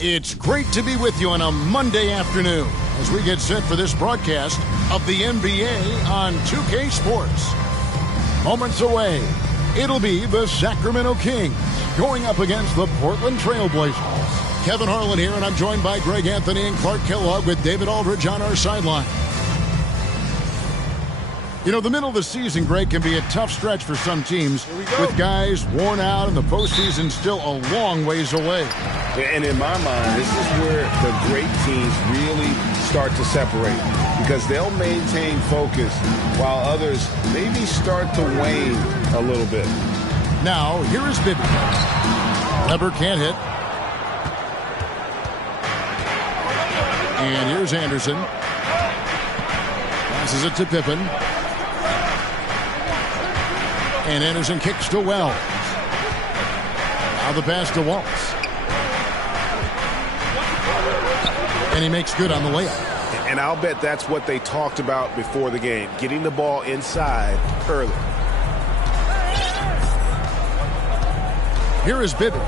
It's great to be with you on a Monday afternoon as we get set for this broadcast of the NBA on 2K Sports. Moments away, it'll be the Sacramento Kings going up against the Portland Trail Blazers. Kevin Harlan here, and I'm joined by Greg Anthony and Clark Kellogg with David Aldridge on our sideline. You know, the middle of the season, Greg, can be a tough stretch for some teams with guys worn out and the postseason still a long ways away. And in my mind, this is where the great teams really start to separate because they'll maintain focus while others maybe start to wane a little bit. Now, here is Bibby. Weber can't hit. And here's Anderson. Passes it to Pippen. And Anderson kicks to Wells. Now the pass to Waltz. And he makes good on the layup. And I'll bet that's what they talked about before the game, getting the ball inside early. Here is Bibby.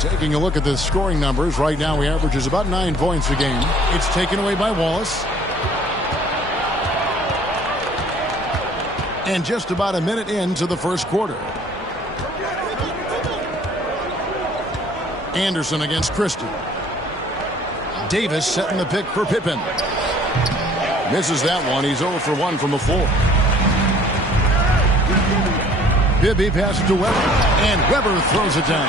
Taking a look at the scoring numbers. Right now he averages about 9 points a game. It's taken away by Wallace. And just about a minute into the first quarter. Anderson against Christie. Davis setting the pick for Pippen. Misses that one. He's 0 for 1 from the floor. Bibby passes to Weber. And Weber throws it down.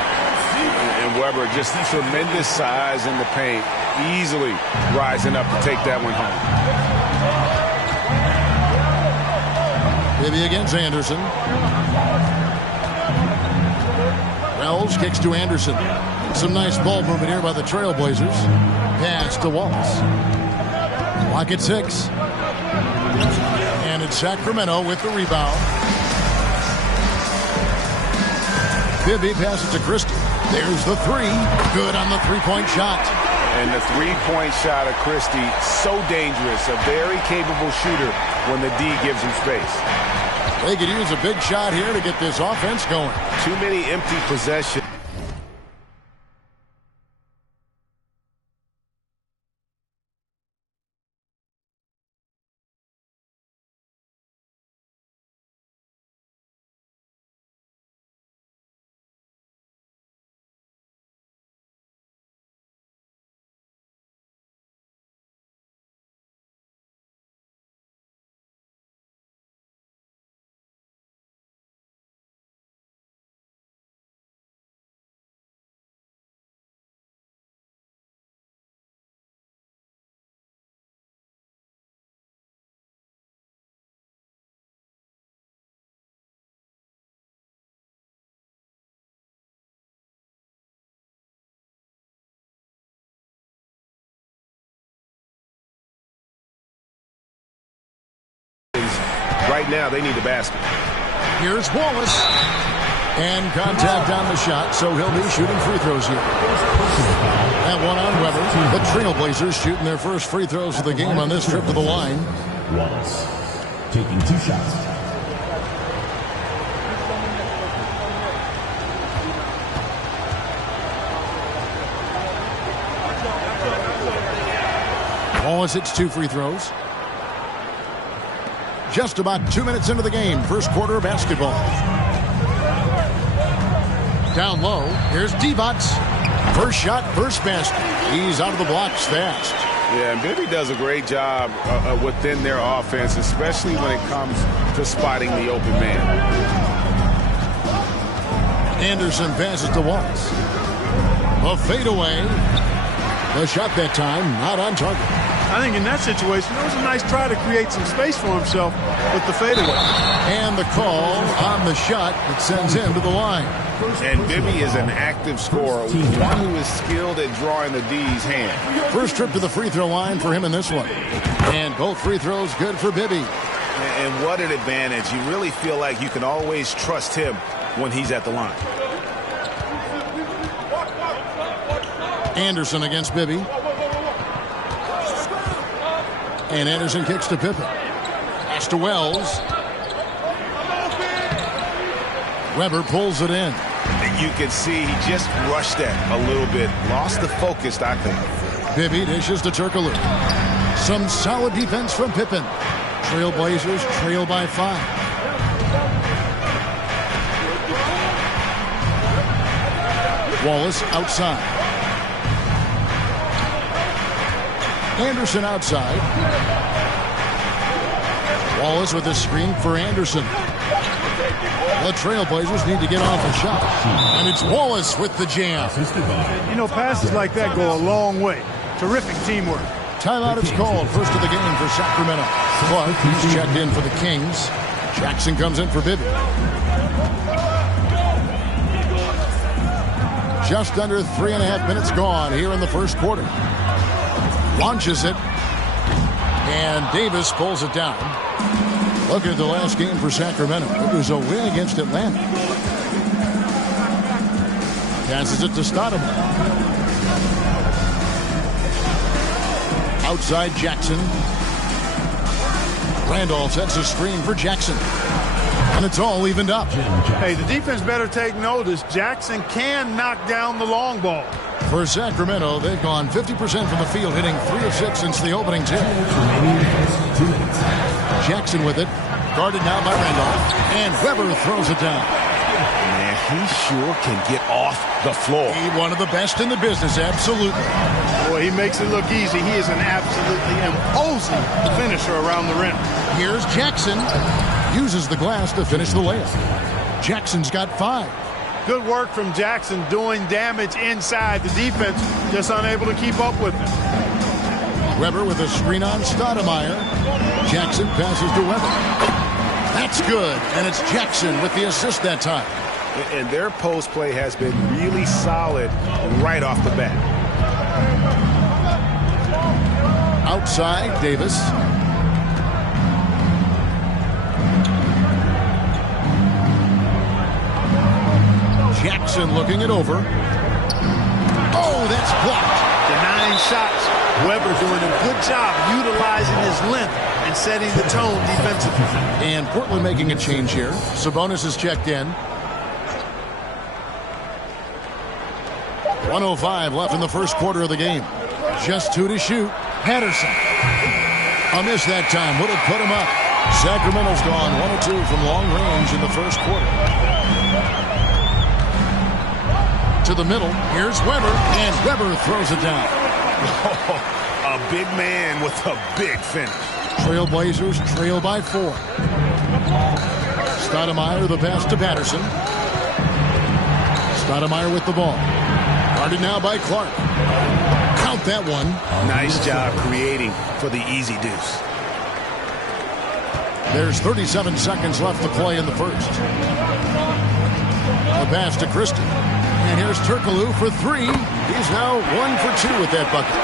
And Weber, just tremendous size in the paint. Easily rising up to take that one home. Bibby against Anderson. Wells kicks to Anderson. Some nice ball movement here by the Trailblazers. Pass to Waltz. Clock at 6. And it's Sacramento with the rebound. Bibby passes to Christie. There's the 3. Good on the three-point shot. And the three-point shot of Christie, so dangerous. A very capable shooter when the D gives him space. They could use a big shot here to get this offense going. Too many empty possessions. Right now, they need a basket. Here's Wallace. And contact on the shot, so he'll be shooting free throws here. That one on Weber. The Trailblazers shooting their first free throws of the game on this trip to the line. Wallace taking 2 shots. Wallace hits 2 free throws. Just about 2 minutes into the game. First quarter of basketball. Down low. Here's Divac. First shot, first basket. He's out of the blocks fast. Yeah, and Bibby does a great job within their offense, especially when it comes to spotting the open man. Anderson passes to Waltz. A fadeaway. The shot that time not on target. I think in that situation, it was a nice try to create some space for himself with the fadeaway. And the call on the shot that sends him to the line. And Bibby is an active scorer, one who is skilled at drawing the D's hand. First trip to the free throw line for him in this one. And both free throws good for Bibby. And what an advantage. You really feel like you can always trust him when he's at the line. Anderson against Bibby. And Anderson kicks to Pippen. Pass to Wells. Weber pulls it in. You can see he just rushed that a little bit. Lost the focus, I think. Bibby dishes to Turkoglu. Some solid defense from Pippen. Trailblazers trail by 5. Wallace outside. Anderson outside. Wallace with a screen for Anderson. The Trailblazers need to get off a shot. And it's Wallace with the jam. You know, passes like that go a long way. Terrific teamwork. Timeout is called. First of the game for Sacramento. Clark, he's checked in for the Kings. Jackson comes in for Bibby. Just under 3.5 minutes gone here in the first quarter. Launches it. And Davis pulls it down. Looking at the last game for Sacramento. It was a win against Atlanta. Passes it to Stoudemire. Outside Jackson. Randolph sets a screen for Jackson. And it's all evened up. Hey, the defense better take notice. Jackson can knock down the long ball. For Sacramento, they've gone 50% from the field, hitting 3 of 6 since the opening tip. Jackson with it. Guarded now by Randolph. And Weber throws it down. Man, he sure can get off the floor. He's one of the best in the business, absolutely. Boy, he makes it look easy. He is an absolutely imposing finisher around the rim. Here's Jackson. Uses the glass to finish the layup. Jackson's got 5. Good work from Jackson doing damage inside. The defense just unable to keep up with him. Weber with a screen on Stoudemire. Jackson passes to Weber. That's good, and it's Jackson with the assist that time. And their post play has been really solid right off the bat. Outside, Davis. Jackson looking it over. Oh, that's blocked. Denying shots. Weber doing a good job utilizing his length and setting the tone defensively. And Portland making a change here. Sabonis is checked in. 1:05 left in the first quarter of the game. Just 2 to shoot. Patterson. A miss that time. Would have put him up. Sacramento's gone 1 of 2 from long range in the first quarter. To the middle. Here's Weber. And Weber throws it down. A big man with a big finish. Trailblazers trail by 4. Stoudemire the pass to Patterson. Stoudemire with the ball. Guarded now by Clark. Count that one. Nice job creating for the easy deuce. There's 37 seconds left to play in the first. The pass to Christie. And here's Turkoglu for 3. He's now 1 for 2 with that bucket.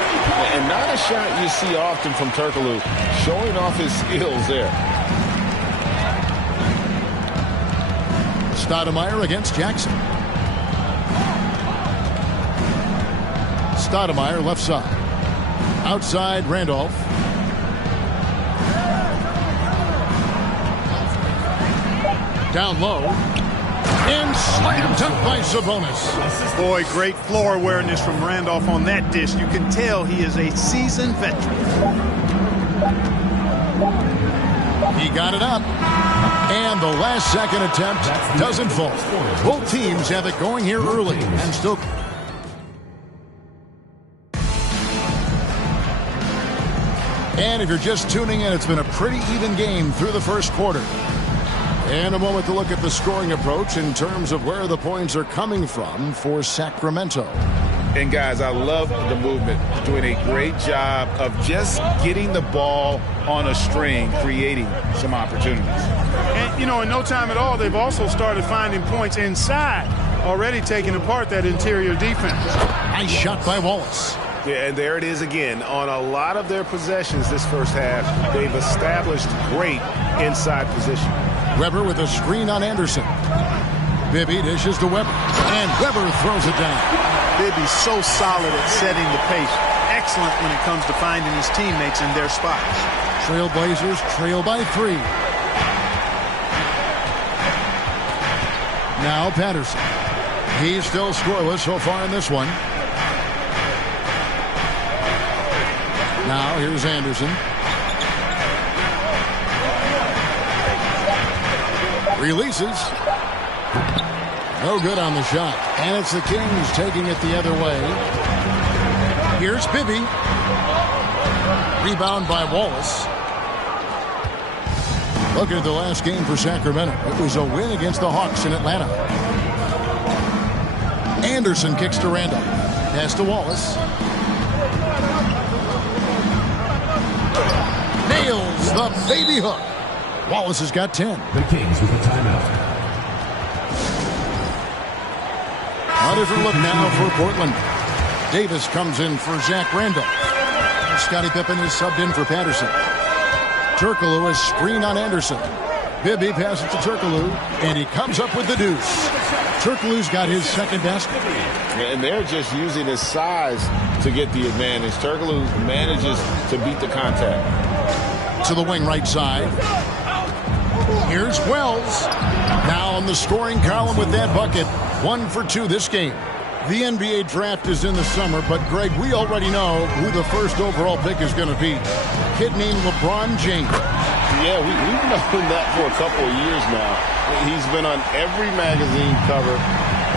And not a shot you see often from Turkoglu, showing off his skills there. Stoudemire against Jackson. Stoudemire left side. Outside Randolph. Down low. And slam dunk by Sabonis. Boy, great floor awareness from Randolph on that dish. You can tell he is a seasoned veteran. He got it up. And the last second attempt doesn't fall. Both teams have it going here early and still. And if you're just tuning in, it's been a pretty even game through the first quarter. And a moment to look at the scoring approach in terms of where the points are coming from for Sacramento. And guys, I love the movement. Doing a great job of just getting the ball on a string, creating some opportunities. And, you know, in no time at all, they've also started finding points inside, already taking apart that interior defense. Nice shot by Wallace. Yeah, and there it is again. On a lot of their possessions this first half, they've established great inside position. Weber with a screen on Anderson. Bibby dishes to Weber. And Weber throws it down. Bibby's so solid at setting the pace. Excellent when it comes to finding his teammates in their spots. Trailblazers trail by 3. Now Patterson. He's still scoreless so far in this one. Now here's Anderson. Releases. No good on the shot. And it's the Kings taking it the other way. Here's Bibby. Rebound by Wallace. Looking at the last game for Sacramento. It was a win against the Hawks in Atlanta. Anderson kicks to Randall. Pass to Wallace. Nails the baby hook. Wallace has got 10. The Kings with a timeout. A different look now for Portland. Davis comes in for Zach Randall. Scottie Pippen is subbed in for Patterson. Turkoglu is screen on Anderson. Bibby passes to Turkoglu, and he comes up with the deuce. Turkoglu's got his second basket. And they're just using his size to get the advantage. Turkoglu manages to beat the contact. To the wing right side. Here's Wells. Now on the scoring column with that bucket. 1 for 2 this game. The NBA draft is in the summer, but Greg, we already know who the first overall pick is going to be. Kid named LeBron James. Yeah, we've known that for a couple of years now. He's been on every magazine cover.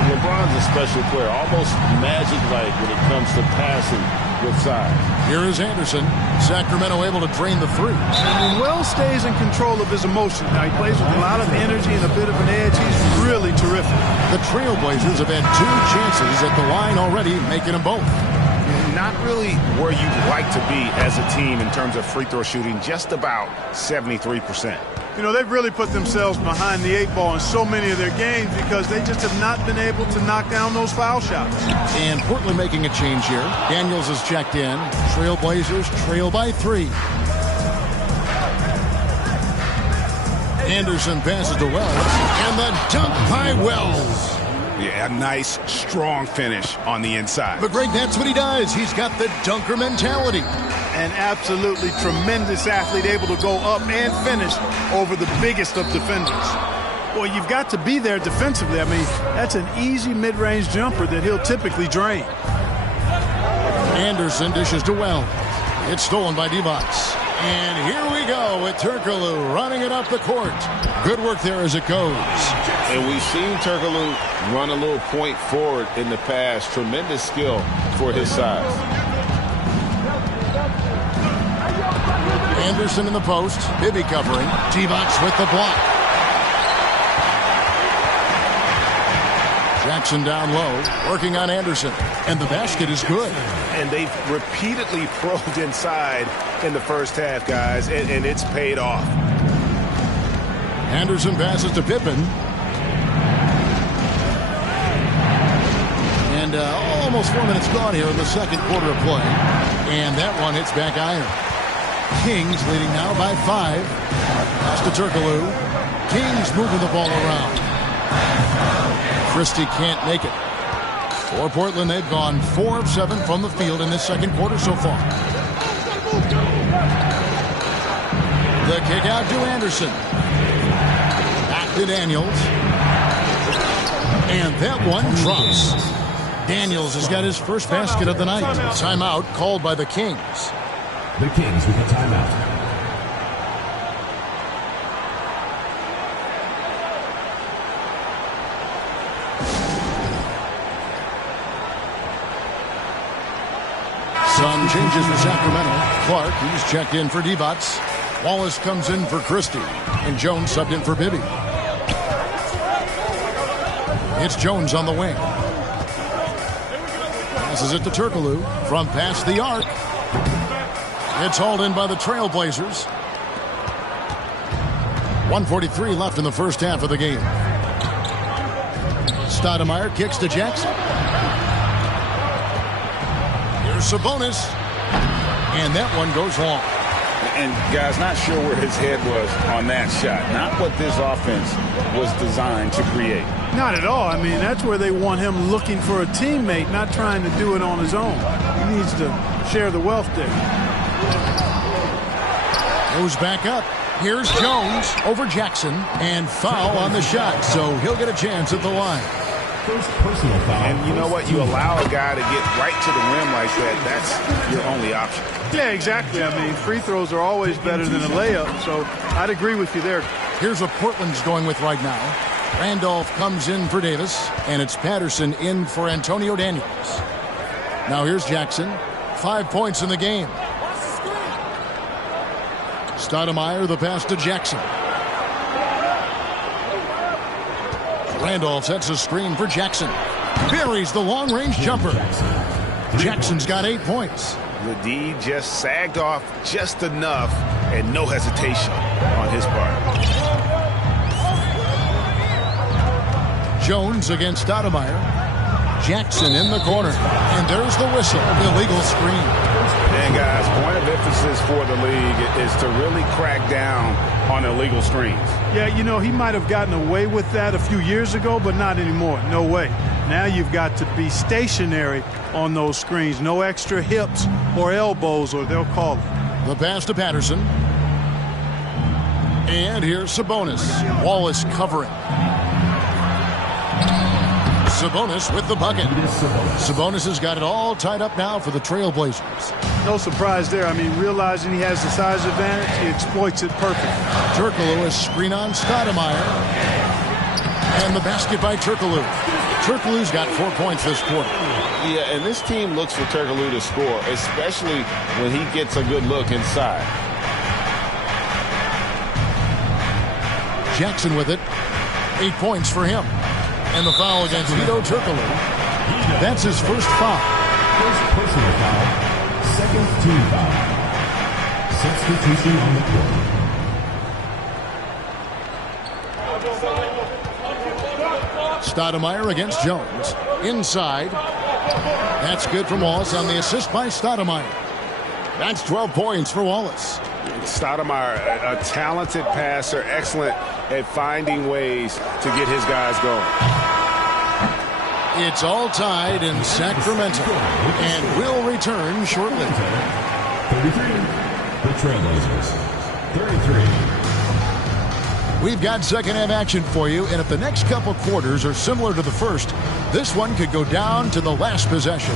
LeBron's a special player, almost magic-like when it comes to passing with size. Here is Anderson. Sacramento able to drain the three. And Wells stays in control of his emotions. Now he plays with a lot of energy and a bit of an edge. He's really terrific. The Trailblazers have had 2 chances at the line already, making them both. Not really where you'd like to be as a team in terms of free throw shooting, just about 73%. You know, they've really put themselves behind the 8 ball in so many of their games because they just have not been able to knock down those foul shots. And Portland making a change here. Daniels has checked in. Trailblazers trail by 3. Anderson passes to Wells. And the dunk by Wells. Yeah, a nice, strong finish on the inside. But Greg, that's what he does. He's got the dunker mentality. An absolutely tremendous athlete, able to go up and finish over the biggest of defenders. Well, you've got to be there defensively. I mean, that's an easy mid-range jumper that he'll typically drain. Anderson dishes to Wells. It's stolen by Divac. And here we go with Turkoglu running it up the court. Good work there as it goes. And we've seen Turkoglu run a little point forward in the past. Tremendous skill for his size. Anderson in the post. Bibby covering. Divac with the block. Jackson down low, working on Anderson. And the basket is good. And they've repeatedly probed inside in the first half, guys, and it's paid off. Anderson passes to Pippen. And almost 4 minutes gone here in the second quarter of play. And that one hits back iron. Kings leading now by 5. Pass to Turkoglu. Kings moving the ball around. Christie can't make it. For Portland, they've gone 4 of 7 from the field in this second quarter so far. The kick out to Anderson. Back to Daniels. And that one drops. Daniels has got his first basket of the night. Timeout called by the Kings. The Kings with a timeout. Some changes for Sacramento. Clark, he's checked in for Divac. Wallace comes in for Christie. And Jones subbed in for Bibby. It's Jones on the wing. Passes it to Turkoglu from past the arc. It's hauled in by the Trailblazers. 1:43 left in the first half of the game. Stoudemire kicks to Jackson. Here's Sabonis. And that one goes long. And, guys, not sure where his head was on that shot. Not what this offense was designed to create. Not at all. I mean, that's where they want him looking for a teammate, not trying to do it on his own. He needs to share the wealth there. Goes back up. Here's Jones over Jackson. And foul on the shot, so he'll get a chance at the line. First personal foul. And you know what? You allow a guy to get right to the rim like that, that's your only option. Yeah, exactly. I mean, free throws are always better than a layup, so I'd agree with you there. Here's what Portland's going with right now. Randolph comes in for Davis, and it's Patterson in for Antonio Daniels. Now here's Jackson. 5 points in the game. Stoudemire, the pass to Jackson. Randolph sets a screen for Jackson. Buries the long-range jumper. Jackson's got 8 points. The D just sagged off just enough and no hesitation on his part. Jones against Stoudemire. Jackson in the corner. And there's the whistle. Illegal screen. And guys, point of emphasis for the league is to really crack down on illegal screens. Yeah, you know, he might have gotten away with that a few years ago, but not anymore. No way. Now you've got to be stationary on those screens. No extra hips or elbows, or they'll call it. The pass to Patterson. And here's Sabonis. Wallace covering. Sabonis with the bucket. Sabonis has got it all tied up now for the Trailblazers. No surprise there. I mean, realizing he has the size advantage, he exploits it perfectly. Turkoglu is screen on Stoudemire. And the basket by Turkoglu. Turkoglu's got 4 points this quarter. Yeah, and this team looks for Turkoglu to score, especially when he gets a good look inside. Jackson with it. 8 points for him. And the foul against Hedo Turkoglu. That's his first foul. First personal foul. Second team foul. Substitution on the court. Stoudemire against Jones. Inside. That's good from Wallace on the assist by Stoudemire. That's 12 points for Wallace. Stoudemire, a talented passer, excellent at finding ways to get his guys going. It's all tied in Sacramento, and will return shortly. 33, the Trailblazers. 33. We've got second half action for you, and if the next couple quarters are similar to the first, this one could go down to the last possession.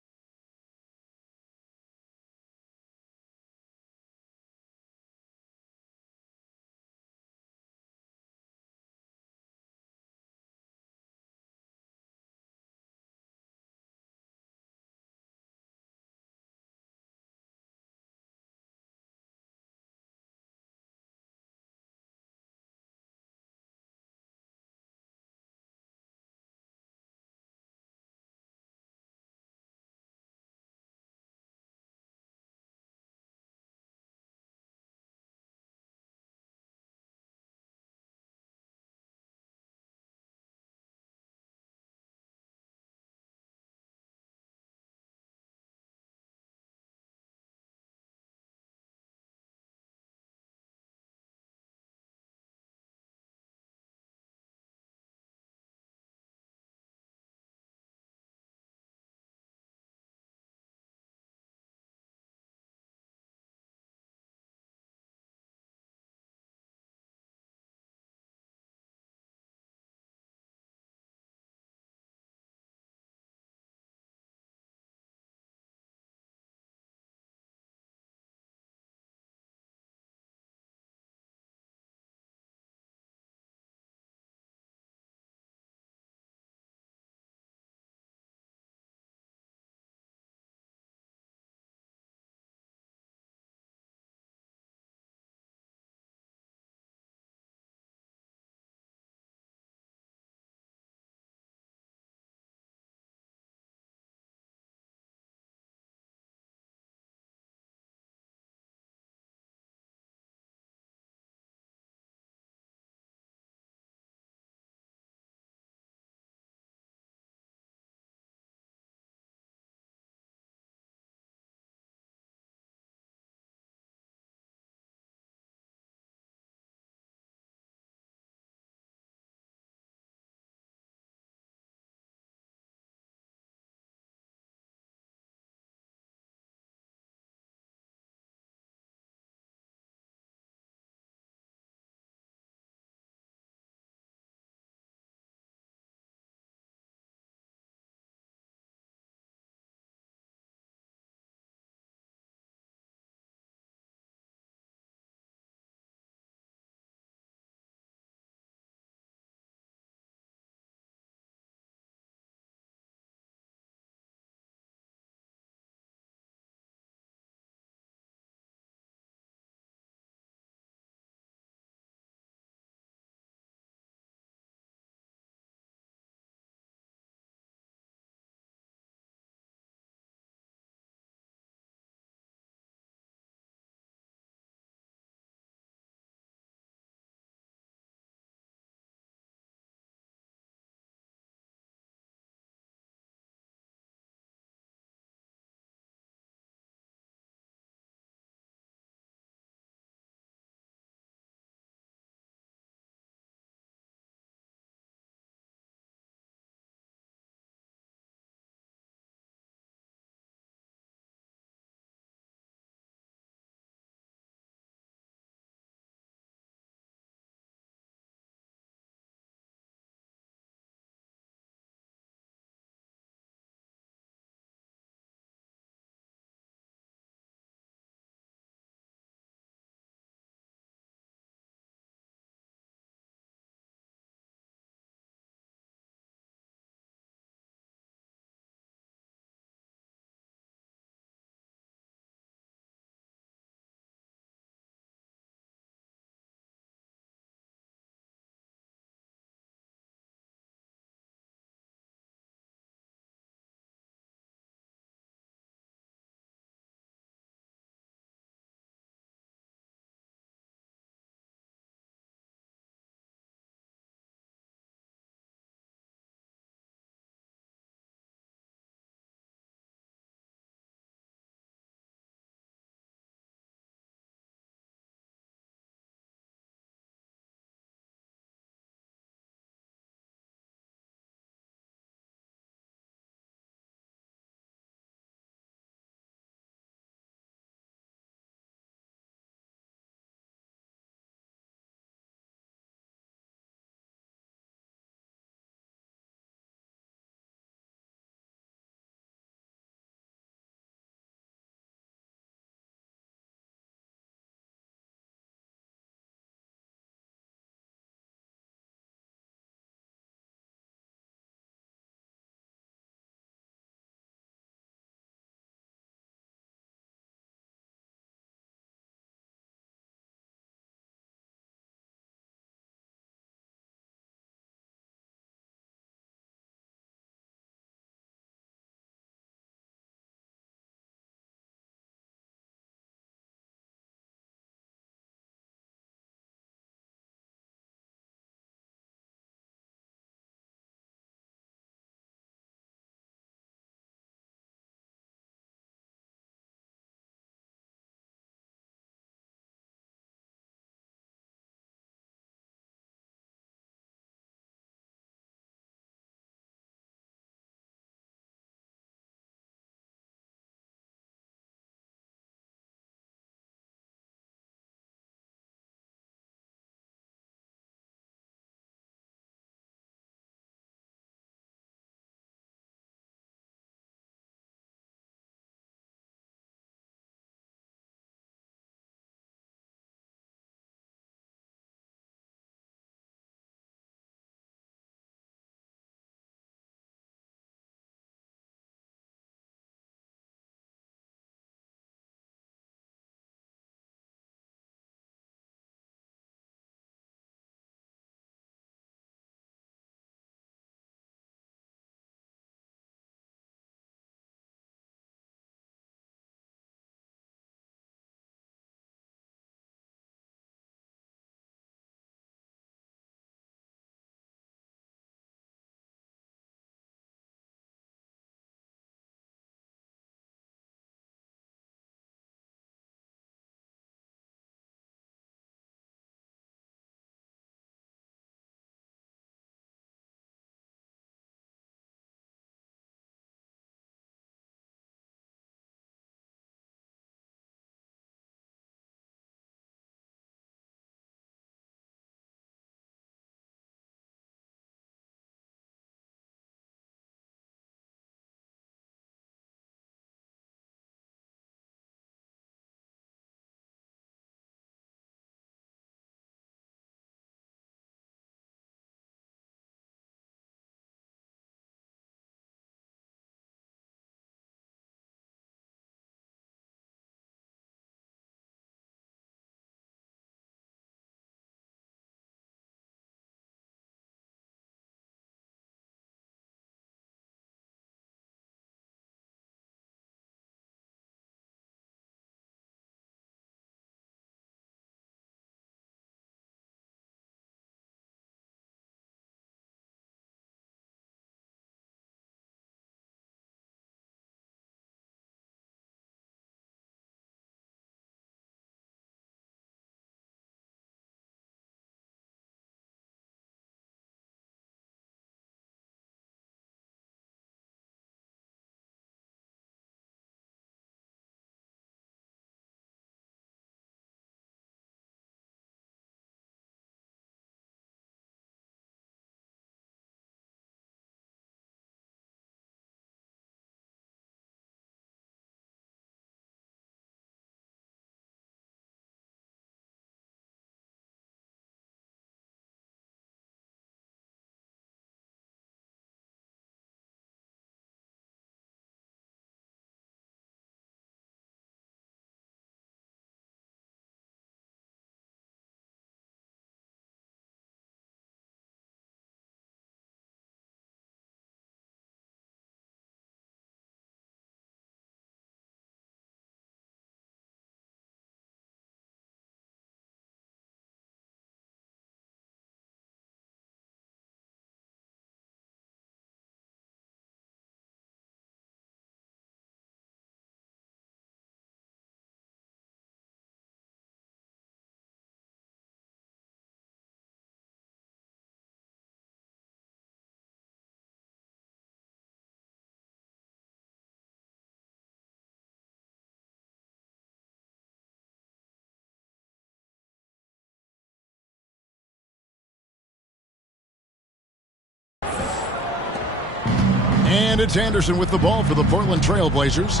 And it's Anderson with the ball for the Portland Trail Blazers.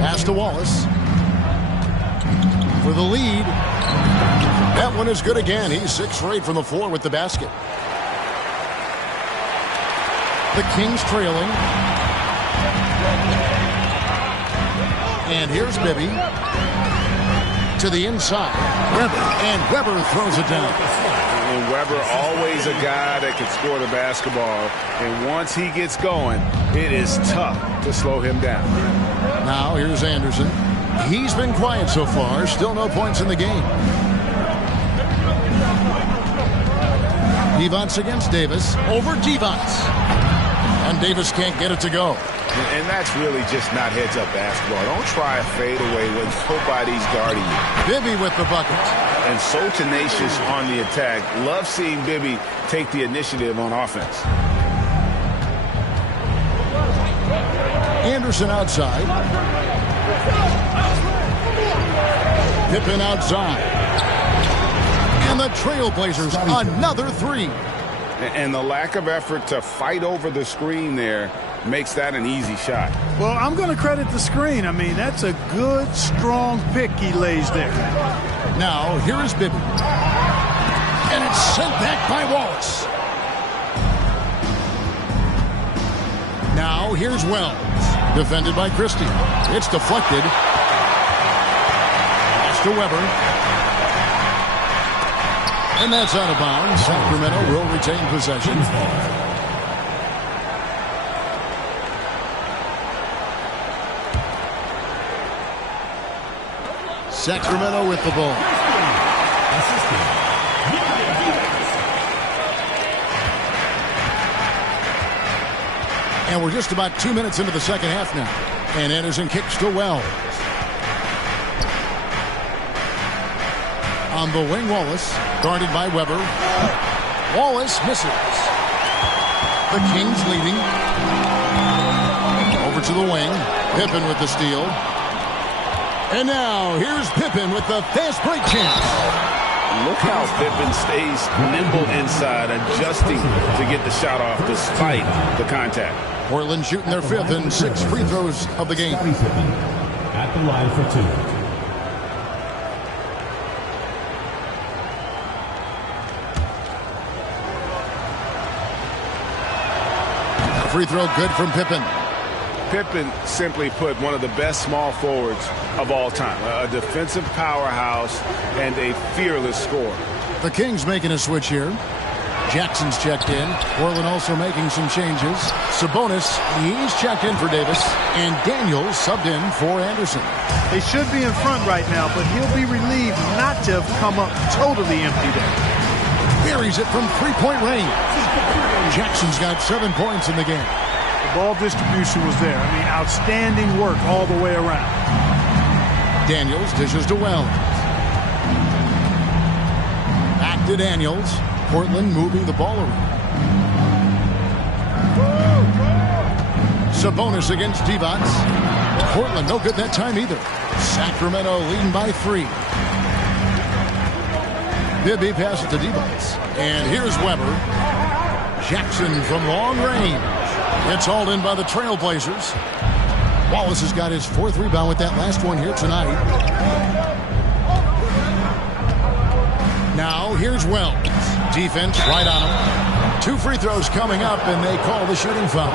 Pass to Wallace. For the lead. That one is good again. He's 6 for 8 from the floor with the basket. The Kings trailing. And here's Bibby. To the inside. Weber. And Weber throws it down. And Weber, always a guy that can score the basketball. And once he gets going, it is tough to slow him down. Now here's Anderson. He's been quiet so far. Still no points in the game. Devonts against Davis. Over Devonts. And Davis can't get it to go. And that's really just not heads-up basketball. Don't try a fadeaway when nobody's guarding you. Bibby with the bucket. And so tenacious on the attack. Love seeing Bibby take the initiative on offense. Anderson outside. Pippen outside. And the Trailblazers another 3. And the lack of effort to fight over the screen there makes that an easy shot. Well, I'm going to credit the screen. I mean, that's a good, strong pick he lays there. Now, here is Bibby. And it's sent back by Wallace. Now, here's Wells. Defended by Christie. It's deflected. Pass to Weber. And that's out of bounds. Sacramento will retain possession. Sacramento with the ball. And we're just about 2 minutes into the second half now. And Anderson kicks to Wells. On the wing, Wallace. Guarded by Weber. Wallace misses. The Kings leading. Over to the wing. Pippen with the steal. And now, here's Pippen with the fast break chance. Look how Pippen stays nimble inside, adjusting to get the shot off despite the contact. Portland shooting their 5th and 6 free throws of the game. At the line for 2. Free throw good from Pippen. Pippen, simply put, one of the best small forwards of all time. A defensive powerhouse and a fearless scorer. The Kings making a switch here. Jackson's checked in. Portland also making some changes. Sabonis, he's checked in for Davis. And Daniels subbed in for Anderson. They should be in front right now, but he'll be relieved not to have come up totally empty there. Buries it from three-point range. Jackson's got 7 points in the game. The ball distribution was there. I mean, outstanding work all the way around. Daniels dishes to Wells. Back to Daniels. Portland moving the ball around. Sabonis against Devonts. Portland no good that time either. Sacramento leading by 3. Bibby passes to Devonts. And here's Weber. Jackson from long range. It's hauled in by the Trailblazers. Wallace has got his 4th rebound with that last one here tonight. Now here's Wells. Defense right on him. 2 free throws coming up, and they call the shooting foul.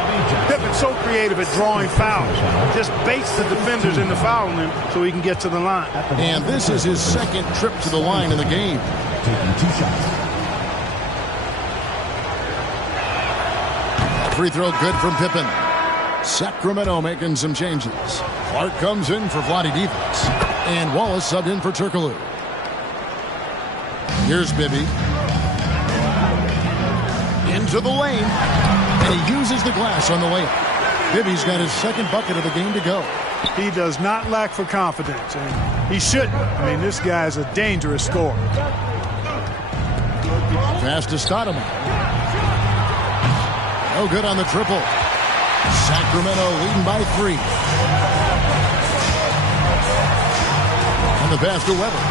Pippen's so creative at drawing fouls. Just baits the defenders into fouling him so he can get to the line. And this is his 2nd trip to the line in the game. Taking 2 shots. Free throw good from Pippen. Sacramento making some changes. Clark comes in for Vlade Divac. And Wallace subbed in for Turkoglu. Here's Bibby. Into the lane. And he uses the glass on the layup. Bibby's got his 2nd bucket of the game to go. He does not lack for confidence, and he shouldn't. I mean, this guy's a dangerous scorer. Pass to Stoudemire. No good on the triple. Sacramento leading by 3. And the pass to Weber.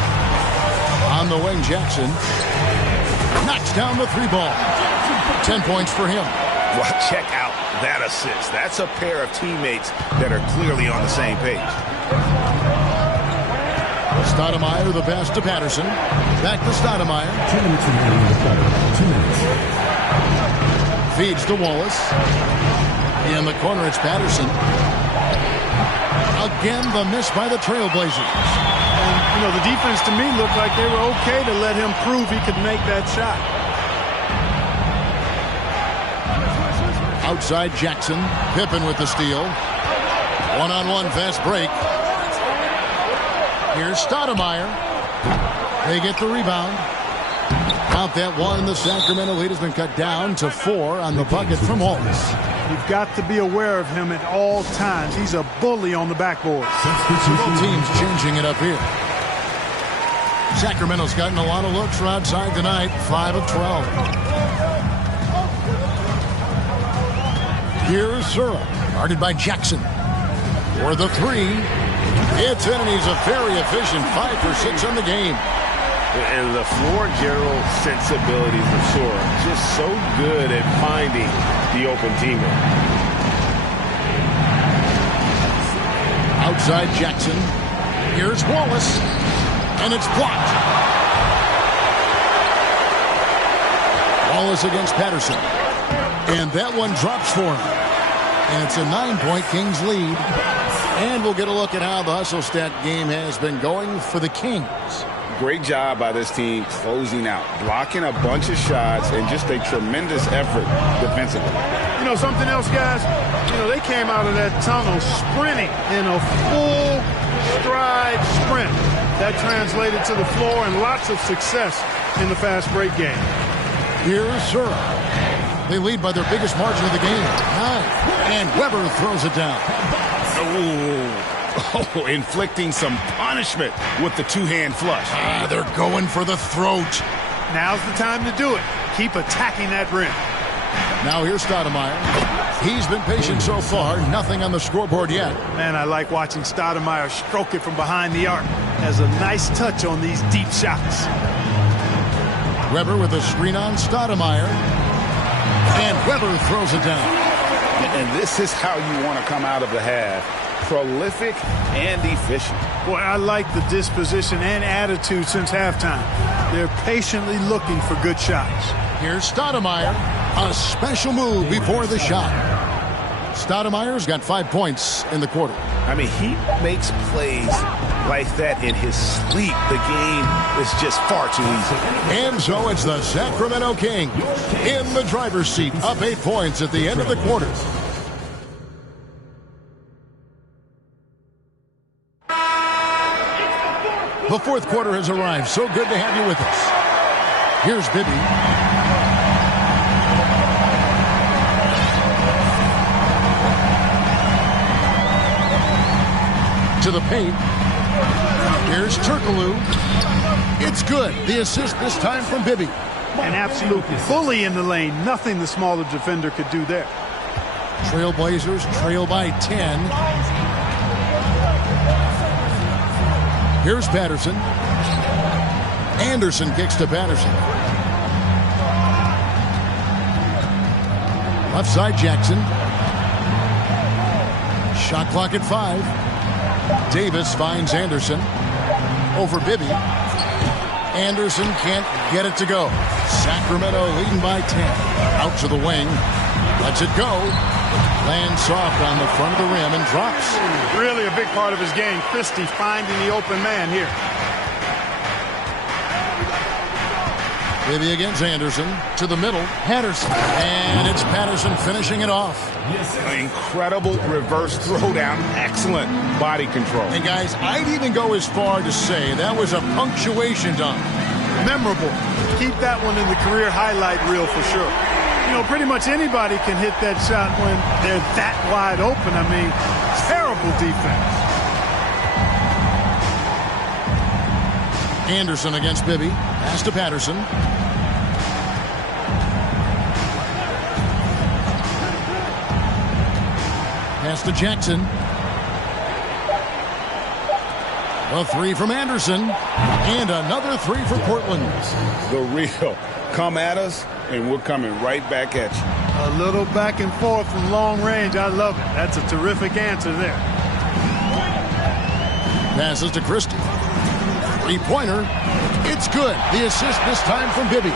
On the wing, Jackson knocks down the 3 ball. 10 points for him. Well, check out that assist. That's a pair of teammates that are clearly on the same page. Stoudemire, the pass to Patterson. Back to Stoudemire. 2 minutes remaining in the quarter. 2 minutes. Feeds to Wallace. In the corner, it's Patterson. Again, the miss by the Trailblazers. And, you know, the defense to me looked like they were okay to let him prove he could make that shot. Outside Jackson. Pippen with the steal. One-on-one fast break. Here's Stoudemire. They get the rebound. Count that one. The Sacramento lead has been cut down to 4 on the bucket from Wallace. You've got to be aware of him at all times. He's a bully on the backboard. Both teams changing it up here. Sacramento's gotten a lot of looks from outside tonight. 5 of 12. Here's Sura, guarded by Jackson. For the 3. It's in, and he's a very efficient 5 for 6 on the game. And the floor general sensibilities of Sura, just so good at finding the open teammate. Outside Jackson. Here's Wallace. And it's blocked. Wallace against Patterson. And that one drops for him. And it's a 9-point Kings lead. And we'll get a look at how the hustle stat game has been going for the Kings. Great job by this team closing out, blocking a bunch of shots, and just a tremendous effort defensively. You know, something else, guys? You know, they came out of that tunnel sprinting in a full stride sprint. That translated to the floor and lots of success in the fast break game. Here's Sura. They lead by their biggest margin of the game, 9. And Weber throws it down. Oh, inflicting some punishment with the two-hand flush. They're going for the throat. Now's the time to do it. Keep attacking that rim. Now here's Stoudemire. He's been patient so far. Nothing on the scoreboard yet. Man, I like watching Stoudemire stroke it from behind the arc. Has a nice touch on these deep shots. Weber with a screen on Stoudemire. And Weber throws it down. And this is how you want to come out of the half. Prolific and efficient. Boy, I like the disposition and attitude since halftime. They're patiently looking for good shots. Here's Stoudemire. A special move before the shot. Stoudemire's got 5 points in the quarter. I mean, he makes plays like that in his sleep. The game is just far too easy. And so it's the Sacramento Kings in the driver's seat, up 8 points at the end of the quarter. The fourth quarter has arrived. So good to have you with us. Here's Bibby. To the paint. Here's Turkoglu. It's good. The assist this time from Bibby. An absolute bully in the lane. Nothing the smaller defender could do there. Trailblazers trail by 10. Here's Patterson. Anderson kicks to Patterson. Left side Jackson. Shot clock at 5. Davis finds Anderson. Over Bibby. Anderson can't get it to go. Sacramento leading by 10. Out to the wing. Lets it go. Lands soft on the front of the rim and drops. Really a big part of his game. Christie finding the open man here. Bibby against Anderson. To the middle. Patterson. And it's Patterson finishing it off. Incredible reverse throwdown. Excellent body control. And guys, I'd even go as far to say that was a punctuation dunk. Memorable. Keep that one in the career highlight reel for sure. You know, pretty much anybody can hit that shot when they're that wide open. I mean, terrible defense. Anderson against Bibby. Pass to Patterson. Pass to Jackson. A 3 from Anderson. And another 3 for Portland. The real come at us and we're coming right back at you. A little back and forth from long range. I love it. That's a terrific answer there. Passes to Christie. Three-pointer. It's good. The assist this time from Bibby.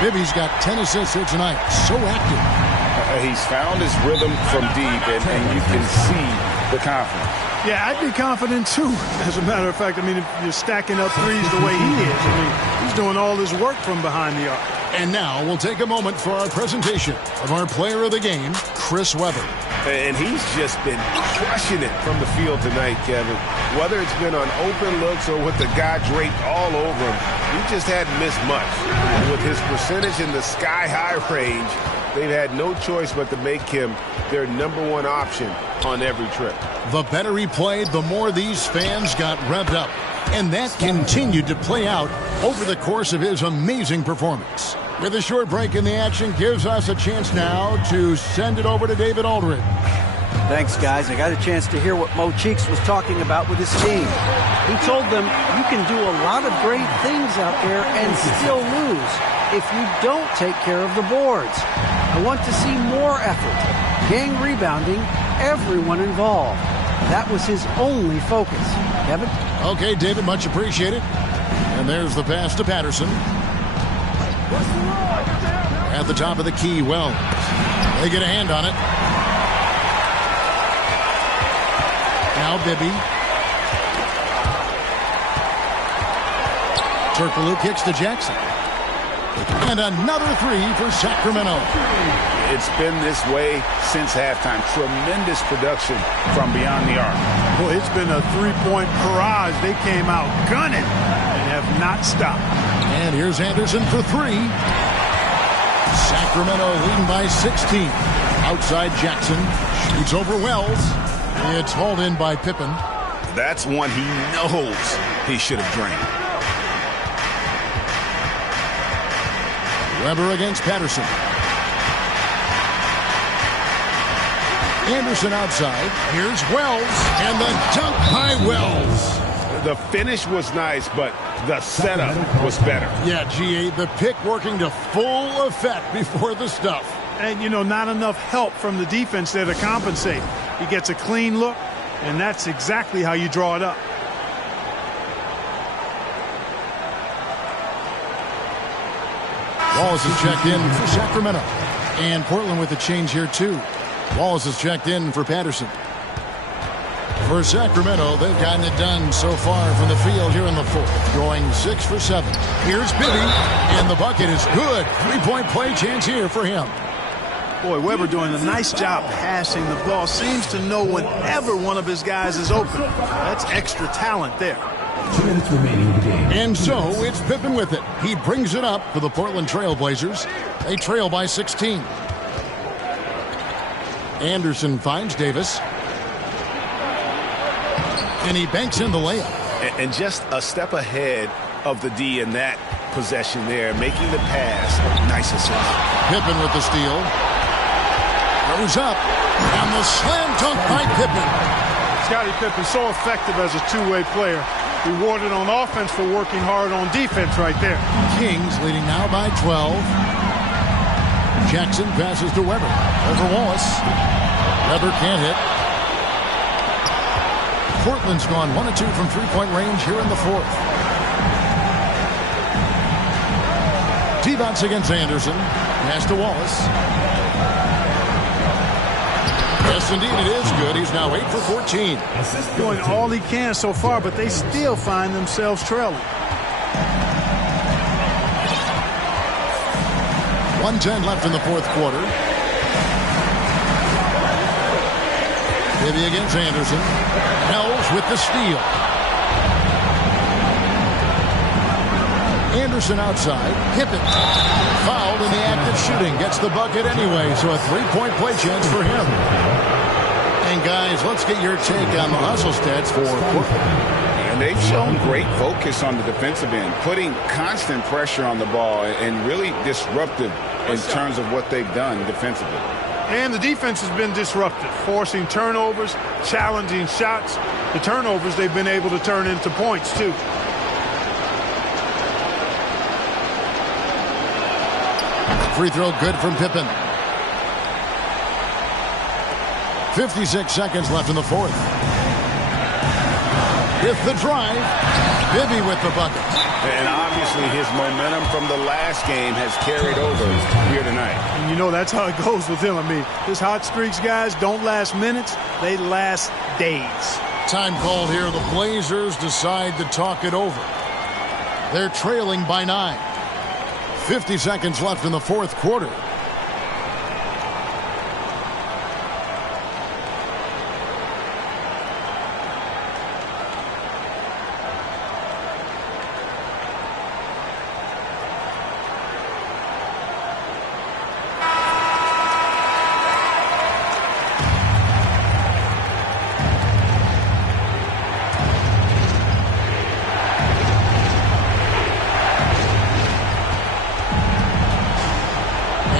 Bibby's got 10 assists here tonight. So active. He's found his rhythm from deep, and you can see the confidence. Yeah, I'd be confident, too. As a matter of fact, I mean, if you're stacking up threes the way he is, I mean, he's doing all his work from behind the arc. And now we'll take a moment for our presentation of our player of the game, Chris Webber. And he's just been crushing it from the field tonight, Kevin. Whether it's been on open looks or with the guy draped all over him, he just hadn't missed much. And with his percentage in the sky-high range, they've had no choice but to make him their #1 option on every trip. The better he played, the more these fans got revved up. And that continued to play out over the course of his amazing performance. With a short break in the action, gives us a chance now to send it over to David Aldridge. Thanks, guys. I got a chance to hear what Mo Cheeks was talking about with his team. He told them, you can do a lot of great things out there and still lose if you don't take care of the boards. I want to see more effort, gang rebounding, everyone involved. That was his only focus. Kevin? Okay, David, much appreciated. And there's the pass to Patterson. At the top of the key, Wells. They get a hand on it. Now Bibby. Turkoglu kicks to Jackson. And another three for Sacramento. It's been this way since halftime. Tremendous production from beyond the arc. Boy, it's been a three-point barrage. They came out gunning and have not stopped. And here's Anderson for three. Sacramento leading by 16. Outside Jackson. Shoots over Wells. It's hauled in by Pippen. That's one he knows he should have drained. Webber against Patterson. Anderson outside. Here's Wells. And the dunk by Wells. The finish was nice, but the setup was better. Yeah, GA, the pick working to full effect before the stuff. And, you know, not enough help from the defense there to compensate. He gets a clean look, and that's exactly how you draw it up. Wallace is checked in for Sacramento. And Portland with a change here, too. Wallace is checked in for Patterson. For Sacramento, they've gotten it done so far from the field here in the fourth, going 6 for 7. Here's Bibby, and the bucket is good. Three-point play chance here for him. Boy, Webber doing a nice job passing the ball. Seems to know whenever one of his guys is open. That's extra talent there. 2 minutes remaining in the game. And so it's Pippen with it. He brings it up for the Portland Trail Blazers. They trail by 16. Anderson finds Davis. And he banks in the layup. And just a step ahead of the D in that possession there, making the pass. Nice assist. Pippen with the steal. Goes up. And the slam dunk by Pippen. Scottie Pippen so effective as a two-way player. Rewarded on offense for working hard on defense right there. Kings leading now by 12. Jackson passes to Webber. Over Wallace. Webber can't hit. Portland's gone 1 of 2 from three-point range here in the fourth. T-Bots against Anderson. Pass to Wallace. Yes, indeed, it is good. He's now 8 for 14. Doing all he can so far, but they still find themselves trailing. 1:10 left in the fourth quarter. Bibby against Anderson. Hells with the steal. Anderson outside. Pippen. Fouled in the act of shooting. Gets the bucket anyway, so a three-point play chance for him. And guys, let's get your take on the hustle stats for Portland. And they've shown great focus on the defensive end, putting constant pressure on the ball and really disruptive in terms of what they've done defensively. And the defense has been disruptive, forcing turnovers, challenging shots. The turnovers they've been able to turn into points, too. Free throw good from Pippen. 56 seconds left in the fourth. With the drive, Bibby with the bucket. And obviously his momentum from the last game has carried over here tonight. And you know that's how it goes with him. I mean, his hot streaks, guys, don't last minutes. They last days. Time called here. The Blazers decide to talk it over. They're trailing by 9. 50 seconds left in the fourth quarter.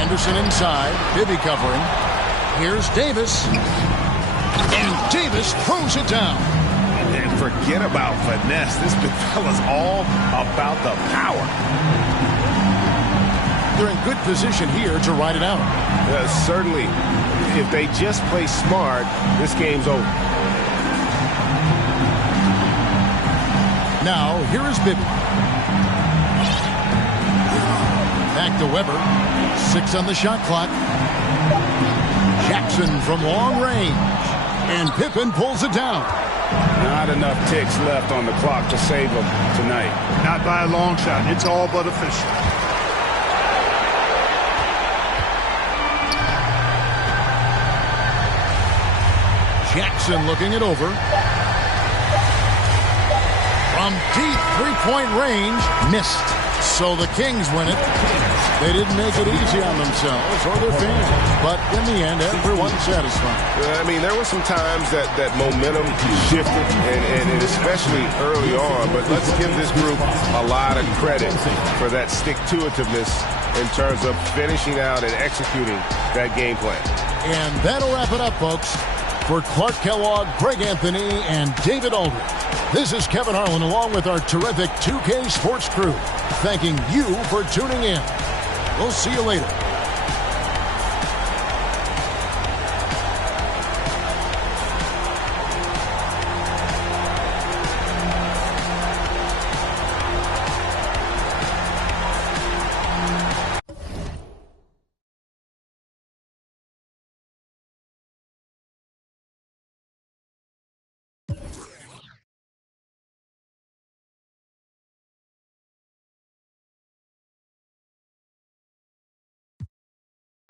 Anderson inside. Bibby covering. Here's Davis. And Davis throws it down. And forget about finesse. This big fella's all about the power. They're in good position here to ride it out. Certainly, if they just play smart, this game's over. Now, here is Bibby. Back to Weber. 6 on the shot clock. Jackson from long range. And Pippen pulls it down. Not enough ticks left on the clock to save them tonight. Not by a long shot. It's all but official. Jackson looking it over. From deep three-point range, missed. So the Kings win it. They didn't make it easy on themselves or their fans, but in the end, everyone's satisfied. I mean, there were some times that momentum shifted, and especially early on, but let's give this group a lot of credit for that stick-to-itiveness in terms of finishing out and executing that game plan. And that'll wrap it up, folks. For Clark Kellogg, Greg Anthony, and David Aldridge, this is Kevin Harlan along with our terrific 2K Sports crew, thanking you for tuning in. We'll see you later.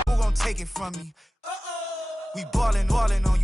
Who gon' take it from me? We ballin' on you.